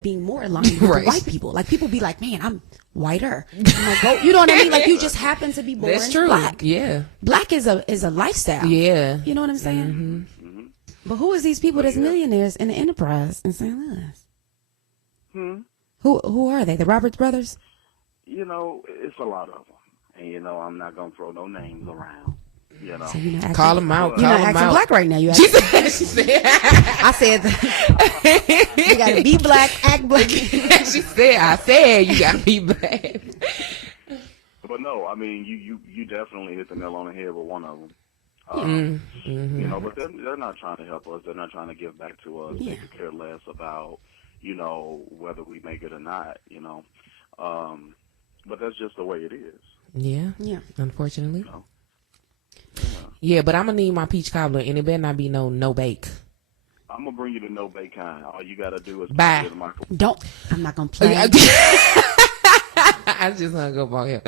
being more aligned with white people. Like, people be like, man, I'm whiter. I'm like, go, you know what I mean? Like, you just happen to be born That's true. black. Yeah. Black is a lifestyle. Yeah. You know what I'm saying? Mm-hmm. But who is these people that's millionaires in the enterprise in St. Louis? Who are they? The Roberts brothers? You know, it's a lot of them. And, you know, I'm not going to throw no names around. You know, So you're not Call them out. You're not acting black right now. You acting, She said, I said you gotta be black, act black. she said, I said you gotta be black. but no, I mean, you definitely hit the nail on the head with one of them. You know, but they're not trying to help us. They're not trying to give back to us. Yeah. They could care less about, you know, whether we make it or not, you know. But that's just the way it is. Yeah. Yeah. Unfortunately. You know? Yeah, but I'm gonna need my peach cobbler, and it better not be no bake. I'm going to bring you the no bake kind. All you got to do is Bye. put it in the microwave. Don't. I'm not gonna play. I just hung up on him.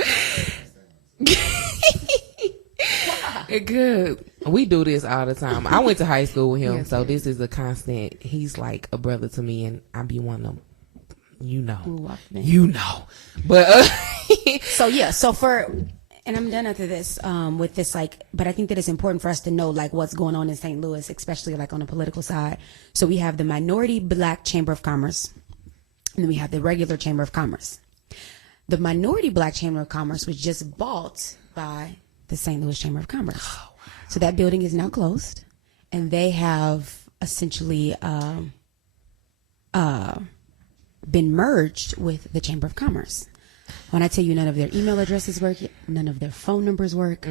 Good. We do this all the time. I went to high school with him, so this is a constant. He's like a brother to me, and I be one of them. You know. But So yeah. So and I'm done after this with this, like, but I think that it's important for us to know, like, what's going on in St. Louis, especially like on the political side. So we have the Minority Black Chamber of Commerce, and then we have the regular Chamber of Commerce. The Minority Black Chamber of Commerce was just bought by the St. Louis Chamber of Commerce. Oh, wow. So that building is now closed, and they have essentially been merged with the Chamber of Commerce. When I tell you, none of their email addresses work, none of their phone numbers work,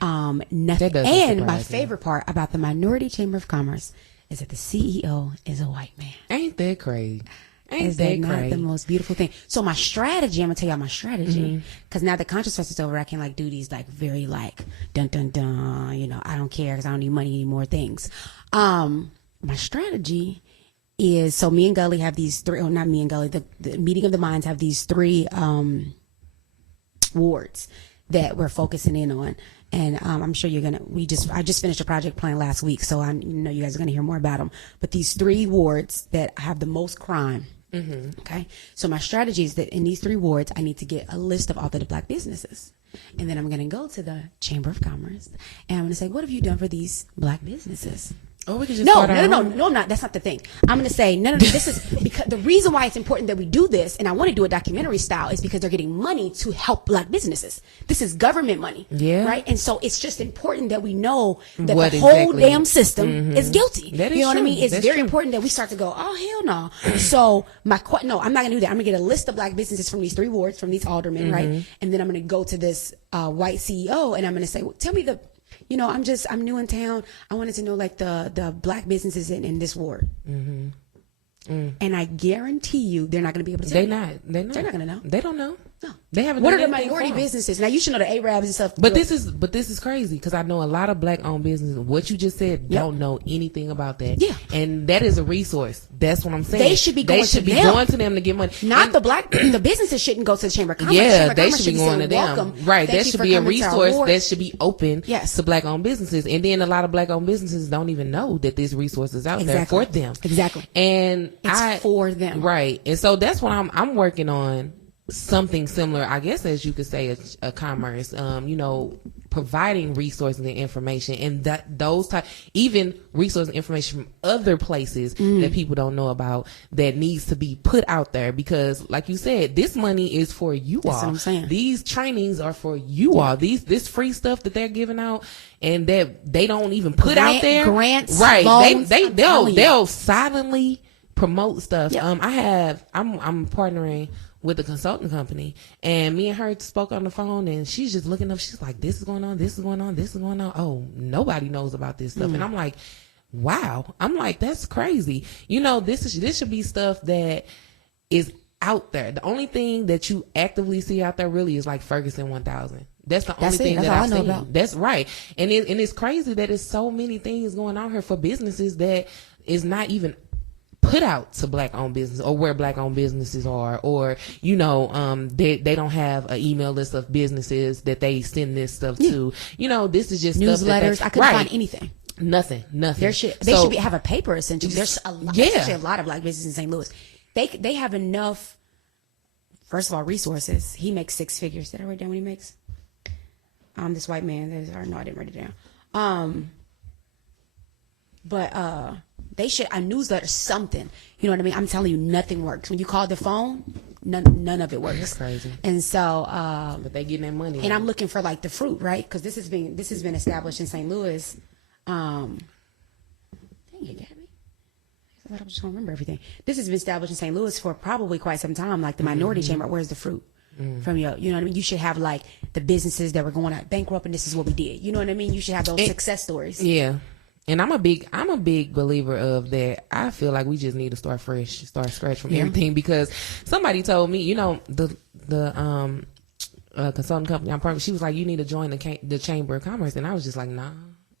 nothing. And my favorite part about the Minority Chamber of Commerce is that the CEO is a white man. ain't that crazy? Is that not the most beautiful thing? So my strategy, I'm gonna tell y'all my strategy, because now the Conscious Fest is over, I can like do these like very like dun dun dun, you know, I don't care because I don't need money anymore things. My strategy is, so me and Gully have these three, or not me and Gully, the Meeting of the Minds have these three wards that we're focusing in on. And I'm sure I just finished a project plan last week, so I know you guys are going to hear more about them. But these three wards that have the most crime, okay? So my strategy is that in these three wards, I need to get a list of all the black businesses. And then I'm going to go to the Chamber of Commerce, and I'm going to say, what have you done for these black businesses? Oh, we could just No, I'm not. That's not the thing. I'm going to say, no, this is because the reason why it's important that we do this, and I want to do a documentary style, is because they're getting money to help black businesses. This is government money. Yeah. Right? And so it's just important that we know that What the whole exactly? damn system is guilty. That is you know what I true. mean? It's That's very true. important that we start to go, oh, hell no. So no, I'm not going to do that. I'm going to get a list of black businesses from these three wards, from these aldermen, right? And then I'm going to go to this white CEO, and I'm going to say, well, tell me I'm new in town. I wanted to know like the black businesses in this ward. And I guarantee you, they're not going to be able to tell you. They're not going to know. They don't know. No. They haven't. What done are the anything minority for 'em. businesses? Now you should know the Arabs and stuff. But this is crazy because I know a lot of black owned businesses. What you just said, don't know anything about that. Yeah. And that is a resource. That's what I'm saying. They should be going to them. going to them to get money. Not the businesses shouldn't go to the Chamber of Commerce. Yeah, Chamber of they Commerce should be going say, to them. welcome. Right. Thank That you should for be a coming to our resource ward. that should be open Yes. to black owned businesses. And then a lot of black owned businesses don't even know that this resource is out there for them. Exactly. And It's for them. Right. And so that's what I'm working on. Something similar, I guess, as you could say, a commerce, providing resources and information, and those type, even resources and information from other places that people don't know about that needs to be put out there, because like you said, this money is for you all. That's what I'm saying. These trainings are for you all. This free stuff that they're giving out and that they don't even put out there. Grants, right. loans, They'll silently promote stuff. Yep. I'm partnering with a consulting company, and me and her spoke on the phone, and she's just looking up. She's like, this is going on, this is going on, this is going on. Oh, nobody knows about this stuff. And I'm like, wow. I'm like, that's crazy. This should be stuff that is out there. The only thing that you actively see out there really is like Ferguson 1000. That's the only thing That's that all I've I know seen. about. That's right. And it's crazy that there's so many things going on here for businesses that is not even put out to black owned business, or where black owned businesses are, or they don't have an email list of businesses that they send this stuff to. This is just Newsletters. Stuff I couldn't find anything. Nothing. They should have a paper essentially. There's a lot of black businesses in St. Louis. they have enough. First of all, resources. He makes 6 figures. Did I write down what he makes? This white man. No, I didn't write it down. But they should a newsletter, something. You know what I mean? I'm telling you, nothing works. When you call the phone, none of it works. That's crazy. And so, but they getting that money. and I'm looking for like the fruit, right? Because this has been established in St. Louis. Dang it, Gabby. I thought I was just gonna remember everything. This has been established in St. Louis for probably quite some time. Like the minority chamber, where's the fruit? From you know what I mean? You should have like the businesses that were going out bankrupt and this is what we did. You know what I mean? You should have those success stories. Yeah. And I'm a big believer of that. I feel like we just need to start fresh, start scratch from everything, because somebody told me, you know, the consulting company I'm part of, she was like, you need to join the Chamber of Commerce. And I was just like, nah.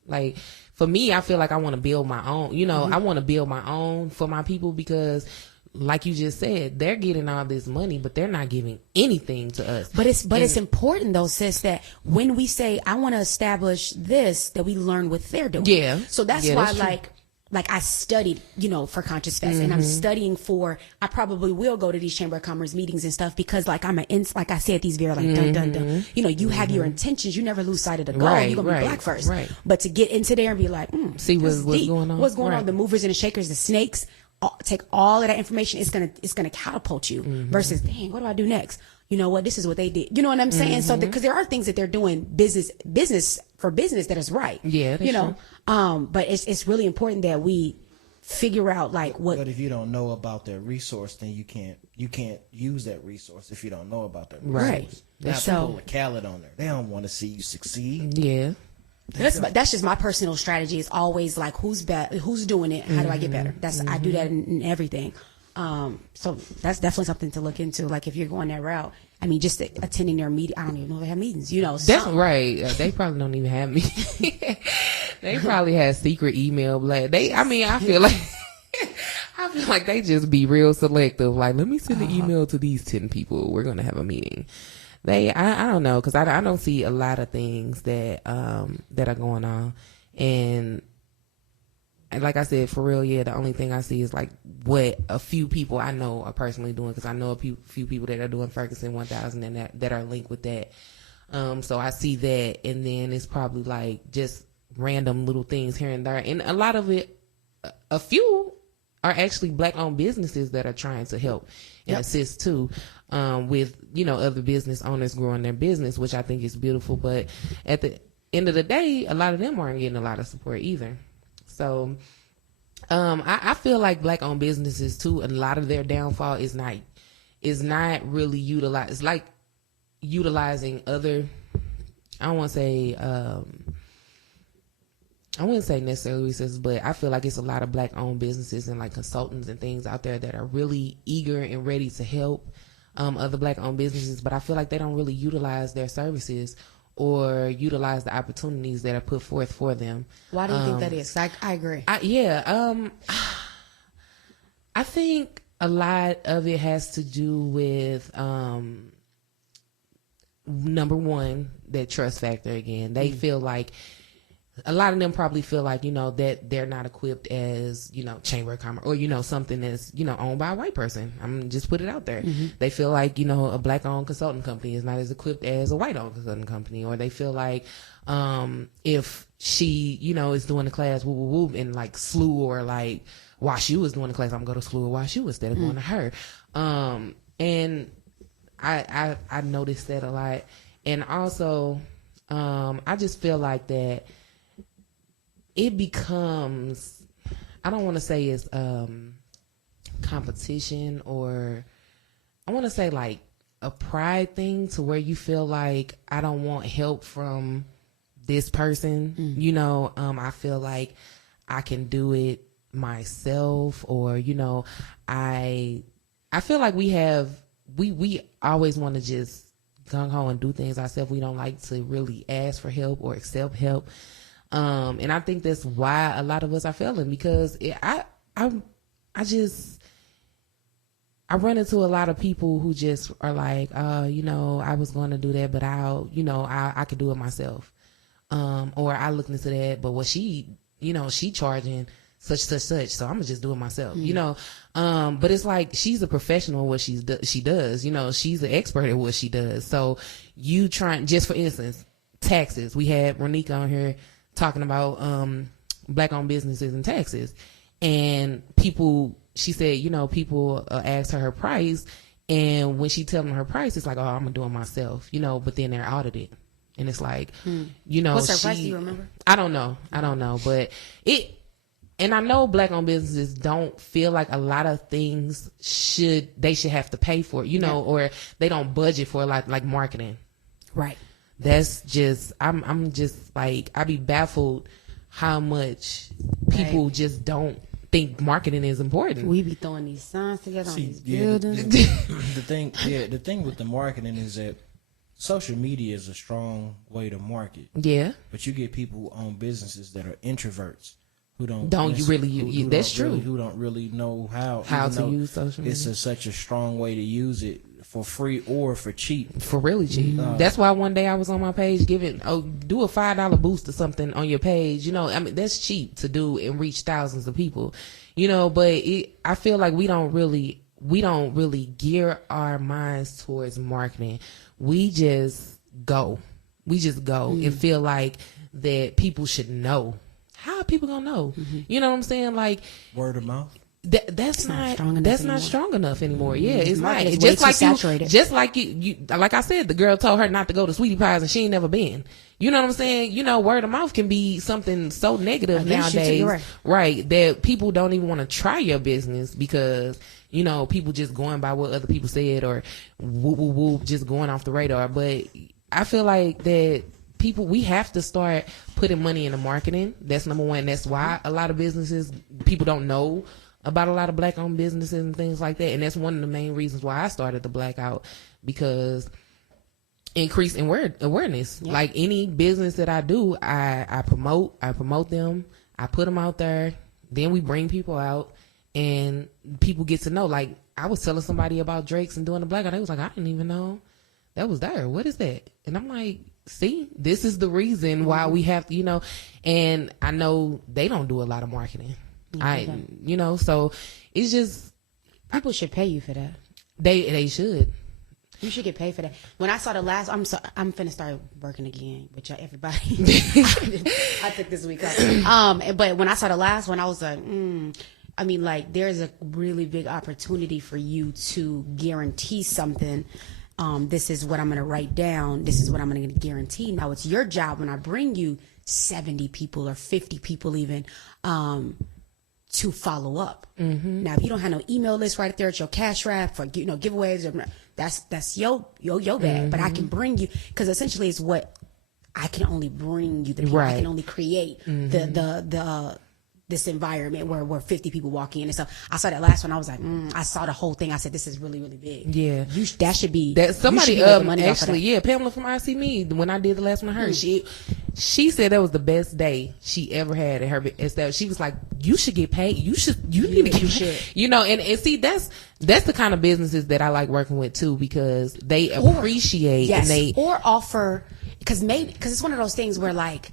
Like, for me, I feel like I want to build my own, you know, I want to build my own for my people, because like you just said, they're getting all this money, but they're not giving anything to us. But it's important though, sis, that when we say I want to establish this, that we learn what they're doing. Yeah. So that's Yeah, why that's true. like I studied, you know, for Conscious Fest, and I'm studying for. I probably will go to these Chamber of Commerce meetings and stuff, because like like I said, these very like dun dun dun. You know, you have your intentions. You never lose sight of the goal. Right, You're gonna be right, black first. right. But to get into there and be like, See this is what's deep. going on. What's going on? Right. The movers and the shakers, the snakes. Take all of that information. It's gonna catapult you. Versus, dang, what do I do next? You know what? This is what they did. You know what I'm saying? So because there are things that they're doing business for business that is right. Yeah, that's you know. But it's really important that we figure out like what. But if you don't know about that resource, then you can't use that resource if you don't know about that resource. Right. Not So- to pull a Khaled on there. They don't want to see you succeed. Yeah. That's just my personal strategy. Is always like who's doing it. How do I get better? I do that in everything. So that's definitely something to look into. Like if you're going that route, I mean, just attending their meeting. I don't even know if they have meetings. You know, That's right. They probably don't even have me. They probably have secret email. Like I feel like they just be real selective. Like, let me send an email to these 10 people. We're gonna have a meeting. I don't know, because I don't see a lot of things that are going on, and like I said, for real, yeah, the only thing I see is like what a few people I know are personally doing, because I know a few people that are doing Ferguson 1000 and that are linked with that. So I see that, and then it's probably like just random little things here and there, and a lot of it, a few are actually black-owned businesses that are trying to help and assist too, with, you know, other business owners growing their business, which I think is beautiful. But at the end of the day, a lot of them aren't getting a lot of support either. So I feel like black-owned businesses too, a lot of their downfall is not really utilized. It's like utilizing other, I wouldn't say necessarily resources, but I feel like it's a lot of black-owned businesses and like consultants and things out there that are really eager and ready to help other black-owned businesses, but I feel like they don't really utilize their services or utilize the opportunities that are put forth for them. Why do you think that is? I agree. I think a lot of it has to do with number one, that trust factor again. They feel like, a lot of them probably feel like, you know, that they're not equipped as, you know, Chamber of Commerce, or, you know, something that's, you know, owned by a white person. I'm gonna just put it out there. They feel like, you know, a black-owned consulting company is not as equipped as a white-owned consulting company, or they feel like if she, you know, is doing the class whoop whoop whoop and like SLU or like WashU is doing the class, I'm gonna go to SLU or WashU instead of going to her. And I noticed that a lot, and also I just feel like that it becomes, I don't want to say it's competition, or I want to say like a pride thing, to where you feel like, I don't want help from this person. You know, I feel like I can do it myself, or, you know, I feel like we always want to just gung ho and do things ourselves. We don't like to really ask for help or accept help. And I think that's why a lot of us are failing, because I run into a lot of people who just are like, you know, I was going to do that, but I could do it myself. Or I looked into that, but what she charging such. So I'm gonna just do it myself, you know. But it's like she's a professional at what she does. You know, she's an expert at what she does. So you trying, just for instance, taxes. We had Ronika on here talking about black-owned businesses and taxes, and people. She said, you know, people ask her price, and when she tell them her price, it's like, oh, I'm gonna do it myself, you know. But then they're audited, and it's like, you know, What's her price? Do you remember? I don't know, but it. And I know black-owned businesses don't feel like a lot of things should have to pay for it, you know, or they don't budget for a lot, like marketing. Right. That's just, I'm just like, I be baffled how much people just don't think marketing is important. We be throwing these signs together on these the buildings. the thing with the marketing is that social media is a strong way to market. Yeah. But you get people who own businesses that are introverts who don't really that's true. Who don't really know how to use social media. It's such a strong way to use it for free or for cheap. For really cheap. That's why one day I was on my page do a $5 boost or something on your page. You know, I mean, that's cheap to do and reach thousands of people. You know, but I feel like we don't really gear our minds towards marketing. We just go and feel like that people should know. How are people gonna know? You know what I'm saying? Like word of mouth. That's not strong enough anymore. Yeah, it's not. It's Just way like too saturated. just like you, like I said, the girl told her not to go to Sweetie Pies and she ain't never been. You know what I'm saying? You know, word of mouth can be something so negative Against you too, nowadays, you're right? That people don't even want to try your business because, you know, people just going by what other people said or whoop whoop whoop, just going off the radar. But I feel like that we have to start putting money into marketing. That's number one. That's why a lot of businesses, people don't know about a lot of black-owned businesses and things like that. And that's one of the main reasons why I started the Blackout, because increase in awareness. Yeah. Like any business that I do, I promote them. I put them out there. Then we bring people out and people get to know. Like I was telling somebody about Drake's and doing the Blackout. They was like, I didn't even know that was there. What is that? And I'm like, see, this is the reason why we have to, you know, and I know they don't do a lot of marketing. You know, so it's just people should pay you for that. They should. You should get paid for that. When I saw the last, I'm finna start working again with y'all, everybody. I took this week off. But when I saw the last one, I was like, I mean, like, there's a really big opportunity for you to guarantee something. This is what I'm going to write down. This is what I'm going to guarantee. Now it's your job when I bring you 70 people or 50 people even, to follow up. Now, if you don't have no email list right there at your cash wrap for, you know, giveaways, that's your bag. But I can bring you, because essentially it's what I can only bring you. I can only create the this environment where 50 people walk in. And so I saw that last one. I was like, I saw the whole thing. I said, this is really, really big. Yeah. That should be. That somebody, actually, Pamela from IC Me, when I did the last one of her, she said that was the best day she ever had at her. She was like, you should get paid. You need to get paid. You know, and see, that's the kind of businesses that I like working with too, because they appreciate and they offer, because it's one of those things where, like,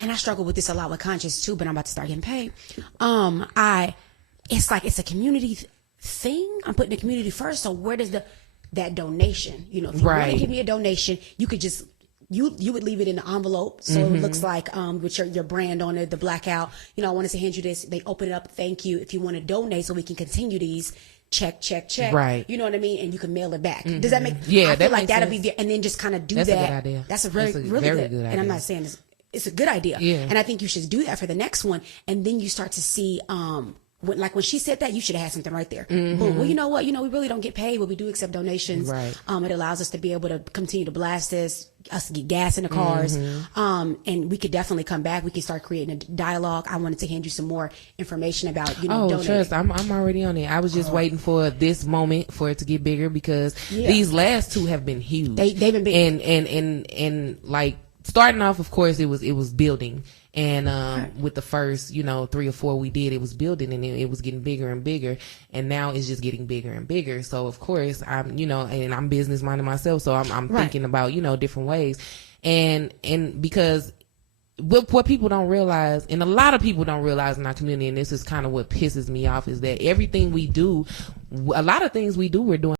and I struggle with this a lot with Conscious too, but I'm about to start getting paid. It's like, it's a community thing. I'm putting the community first. So where does that donation, you know, if you want to give me a donation, you could just, you would leave it in the envelope. So it looks like, with your brand on it, the Blackout, you know, I wanted to hand you this. They open it up. Thank you. If you want to donate so we can continue these, check. Right. You know what I mean? And you can mail it back. Does that make, yeah, I feel like that'll sense. be there. And then just kind of do That's that. a good idea. That's a really good idea. And I'm not saying it's a good idea. Yeah. And I think you should do that for the next one. And then you start to see, when she said that, you should have had something right there. Boom. Well, you know what? You know, we really don't get paid, but we do accept donations. Right. It allows us to be able to continue to blast this, us to get gas in the cars. And we could definitely come back. We can start creating a dialogue. I wanted to hand you some more information about, you know, donating. Trust, I'm already on it. I was just waiting for this moment for it to get bigger, because these last two have been huge. They've been big. And like, starting off, of course, it was building. And with the first, you know, 3 or 4 we did, it was building, and it was getting bigger and bigger. And now it's just getting bigger and bigger. So, of course, I'm, you know, and I'm business minded myself. So I'm thinking about, you know, different ways. And because what people don't realize, and a lot of people don't realize in our community, and this is kind of what pisses me off, is that everything we do, a lot of things we do, we're doing